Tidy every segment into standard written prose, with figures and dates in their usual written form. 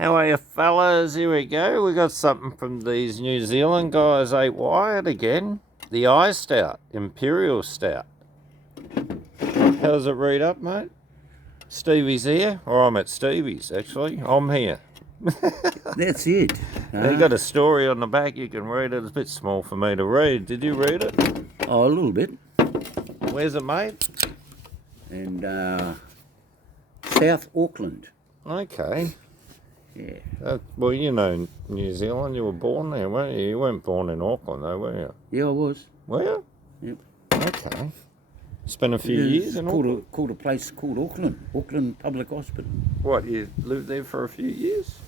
How are you, fellas? Here we go. We got something from these New Zealand guys, 8 Wired again. The Eye Stout, Imperial Stout. How does it read up, mate? Stevie's here, or I'm at Stevie's actually. I'm here. That's it. They got a story on the back. You can read it. It's a bit small for me to read. Did you read it? Oh, a little bit. Where's it, mate? And South Auckland. Okay. Yeah. Well, you know New Zealand. You were born there, weren't you? You weren't born in Auckland, though, were you? Yeah, I was. Were you? Yep. Okay. Spent a few years in Auckland? Called a place called Auckland Public Hospital. What, you lived there for a few years?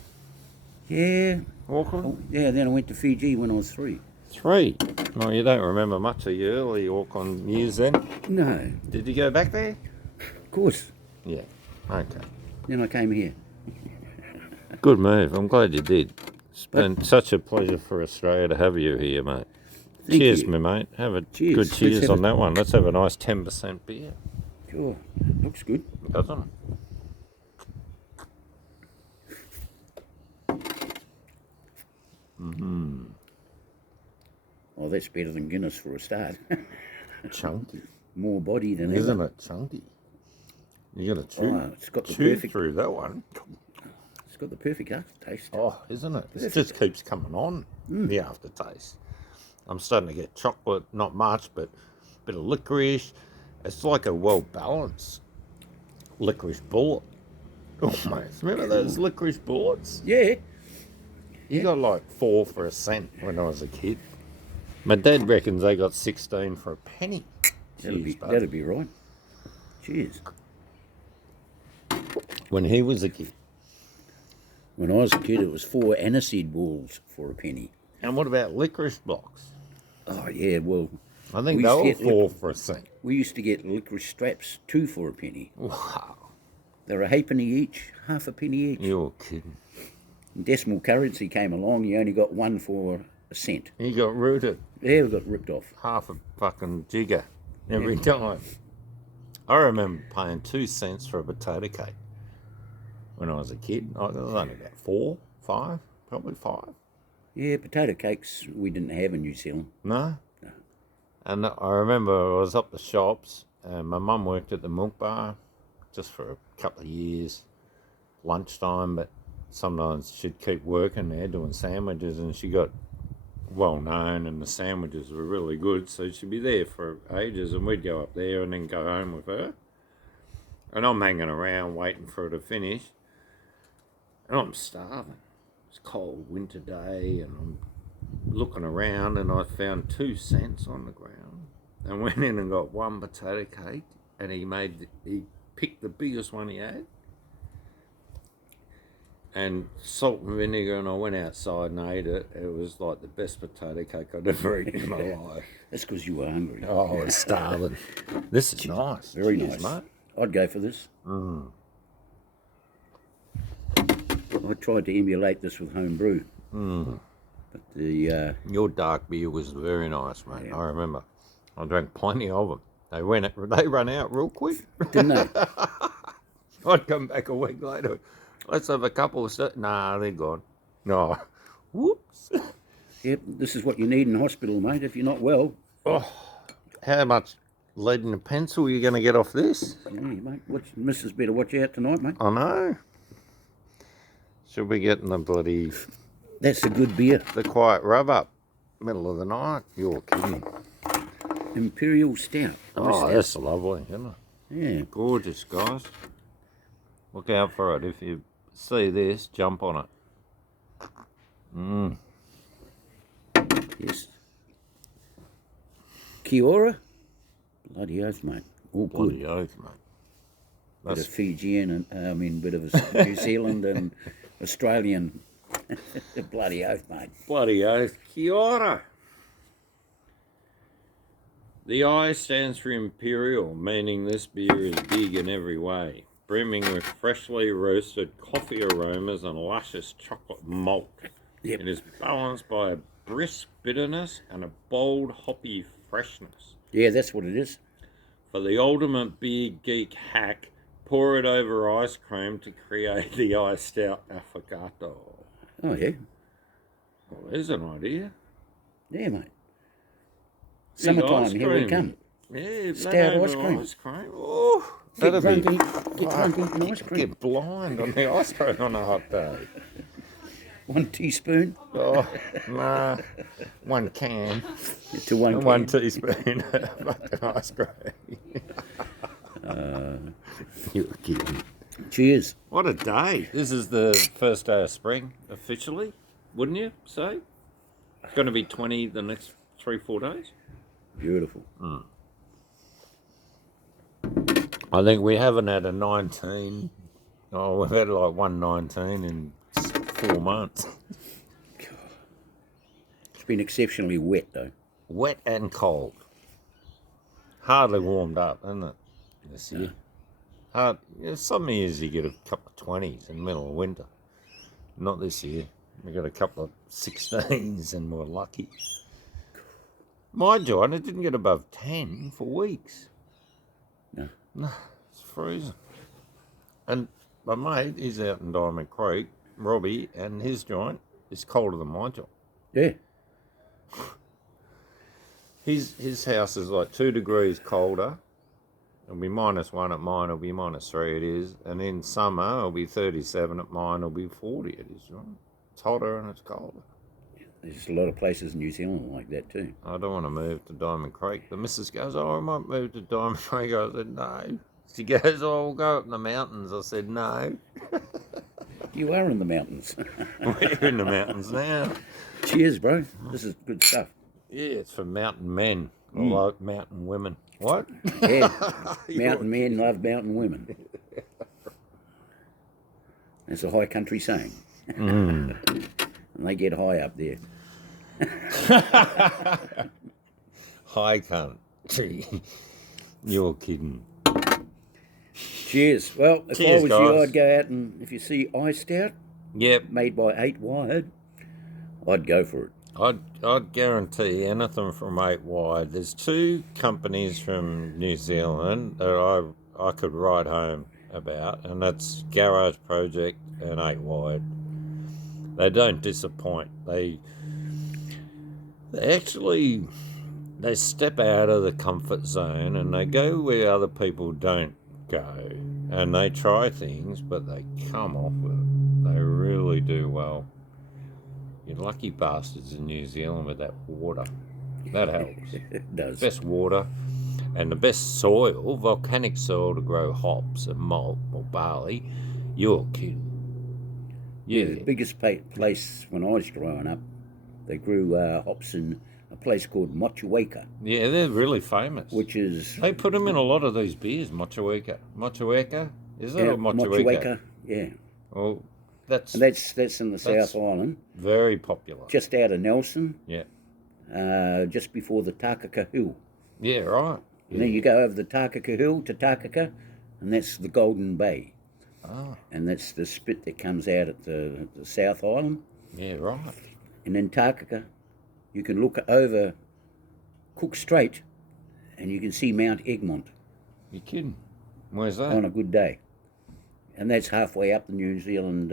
Yeah. Auckland? Oh, yeah, then I went to Fiji when I was 3. 3? Oh, you don't remember much of your early Auckland years then? No. Did you go back there? Of course. Yeah. Okay. Then I came here. Good move. I'm glad you did. It's been such a pleasure for Australia to have you here, mate. Cheers, me mate. Have a cheers. Good cheers on that one. Let's have a nice 10% beer. Sure. Looks good. Doesn't it? Mm-hmm. Oh, that's better than Guinness for a start. Chunky. More body than Isn't ever. it chunky? You got to chew, It's got the chew perfect. through that one. It's got the perfect aftertaste. Oh, isn't it? It Perfect. just keeps coming on, the aftertaste. I'm starting to get chocolate, not much, but a bit of licorice. It's like a well-balanced licorice bullet. Oh, mate, remember those licorice bullets? Yeah. You got like 4 for a cent when I was a kid. My dad reckons they got 16 for a penny. Cheers, bud. That'd be right. Cheers. When he was a kid. When I was a kid, it was 4 aniseed balls for a penny. And what about licorice blocks? Oh, yeah, well, I think We they used to were get 4 for a cent. we used to get licorice straps, 2 for a penny. Wow. They're a halfpenny each, half a penny each. You're kidding. Decimal currency came along, you only got 1 for a cent. You got rooted. Yeah, we got ripped off. Half a fucking jigger every time. I remember paying 2 cents for a potato cake when I was a kid. I was only about 4, 5, probably 5. Yeah, potato cakes we didn't have in New Zealand. No? And I remember I was up the shops and my mum worked at the milk bar just for a couple of years, lunchtime, but sometimes she'd keep working there doing sandwiches and she got well known and the sandwiches were really good, so she'd be there for ages and we'd go up there and then go home with her. And I'm hanging around waiting for her to finish and I'm starving. It's a cold winter day and I'm looking around and I found 2 cents on the ground and went in and got 1 potato cake and he picked the biggest one he had and salt and vinegar, and I went outside and ate it. It was like the best potato cake I'd ever eaten in my life. That's because you were hungry. Oh, I was starving. This is nice. Very Cheers, nice. mate. I'd go for this. I tried to emulate this with home brew. But the Your dark beer was very nice, mate. Yeah. I remember. I drank plenty of them. They run out real quick. didn't they? I'd come back a week later. Let's have a couple of... Nah, they're gone. No. Whoops. Yep, this is what you need in hospital, mate, if you're not well. Oh, how much lead in a pencil are you going to get off this? Yeah, mate. Mrs. better watch out tonight, mate. I know. Should be getting the bloody... That's a good beer. The quiet rub up. Middle of the night. You're kidding. Imperial Stout. Oh, that's lovely, isn't it? Yeah. Gorgeous, guys. Look out for it. If you see this, jump on it. Yes. Kia ora. Bloody oath, mate. All good. Bloody oath, mate. Bit of Fijian and, bit of New Zealand and Australian. Bloody oath, mate. Bloody oath. Kia ora. The I stands for Imperial, meaning this beer is big in every way, brimming with freshly roasted coffee aromas and luscious chocolate malt. Yep. It is balanced by a brisk bitterness and a bold hoppy freshness. Yeah, that's what it is. For the ultimate beer geek hack, pour it over ice cream to create the iced stout affogato. Oh, yeah. Well, there's an idea. Yeah, mate. Big Summertime, ice here we cream. come. Yeah, Stout that over ice cream. ice cream. Oh, Get that'd drunk, be... get drunk eating ice cream. Get blind on the ice cream on a hot day. 1 teaspoon Oh, nah. 1 can. to 1 can. 1 teaspoon of fucking ice cream. You're kidding. Cheers. What a day. This is the first day of spring, officially, wouldn't you say? It's going to be 20 the next 3-4 days. Beautiful. I think we haven't had a 19. Oh, we've had like 119 in 4 months. It's been exceptionally wet, though. Wet and cold. Hardly warmed up, isn't it, this year? Some years you get a couple of 20s in the middle of winter. Not this year. We got a couple of 16s and we're lucky. My joint, it didn't get above 10 for weeks. No, it's freezing. And my mate, he's out in Diamond Creek, Robbie, and his joint is colder than my joint. Yeah. His house is like 2 degrees colder. It'll be -1 at mine, it'll be -3 it is. And in summer, it'll be 37 at mine, it'll be 40 at his joint. It's hotter and it's colder. There's a lot of places in New Zealand like that, too. I don't want to move to Diamond Creek. The missus goes, oh, I might move to Diamond Creek. I said, no. She goes, oh, we'll go up in the mountains. I said, no. You are in the mountains. We're in the mountains now. Cheers, bro. This is good stuff. Yeah, it's for mountain men. I like mountain women. What? Yeah. Mountain men love mountain women. That's a high country saying. And they get high up there. High country. You're kidding. Cheers. Well, if Cheers, I was guys. you, I'd go out and if you see ice stout Yep. made by 8 Wired, I'd go for it. I'd guarantee anything from 8 Wide. There's 2 companies from New Zealand that I could write home about, and that's Garage Project and 8 Wide. They don't disappoint. They actually step out of the comfort zone and they go where other people don't go, and they try things, but they come off with it. They really do well. You're lucky bastards in New Zealand with that water. That helps. It does. Best water and the best soil, volcanic soil to grow hops and malt or barley. You're kidding. Yeah, the biggest place when I was growing up, they grew hops in a place called Motueka, Yeah, they're really famous. which is... They put them in a lot of these beers, Motueka. Motueka? Is it or Motueka? Yeah. Well, that's And that's in the South Island, very popular. just out of Nelson, Yeah. just before the Takaka Hill. Yeah, right. And then you go over the Takaka Hill to Takaka, and that's the Golden Bay. Ah, And that's the spit that comes out at the South Island. yeah, right. And in Takaka, you can look over Cook Strait, and you can see Mount Egmont You kidding? Where's that? on a good day. And that's halfway up the New Zealand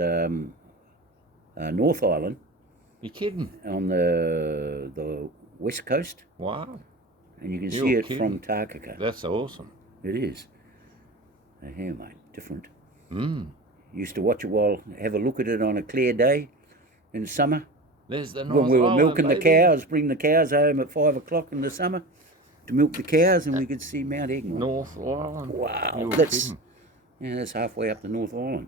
North Island You kidding? on the west coast, Wow. and you can You're see it kidding. from Takaka. That's awesome. It is. Here, mate, different. Mm. Used to watch it have a look at it on a clear day in summer. There's the North When we were Island, milking the baby. cows, bring the cows home at 5 o'clock in the summer to milk the cows, and we could see Mount Egmont. North Island. Wow, You're that's kidding. yeah, that's halfway up the North Island.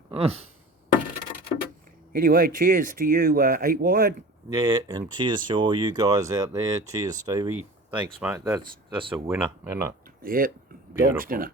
Anyway, cheers to you, 8 Wide. Yeah, and cheers to all you guys out there. Cheers, Stevie. Thanks, mate. That's a winner, isn't it? Yep, dog's Beautiful. dinner.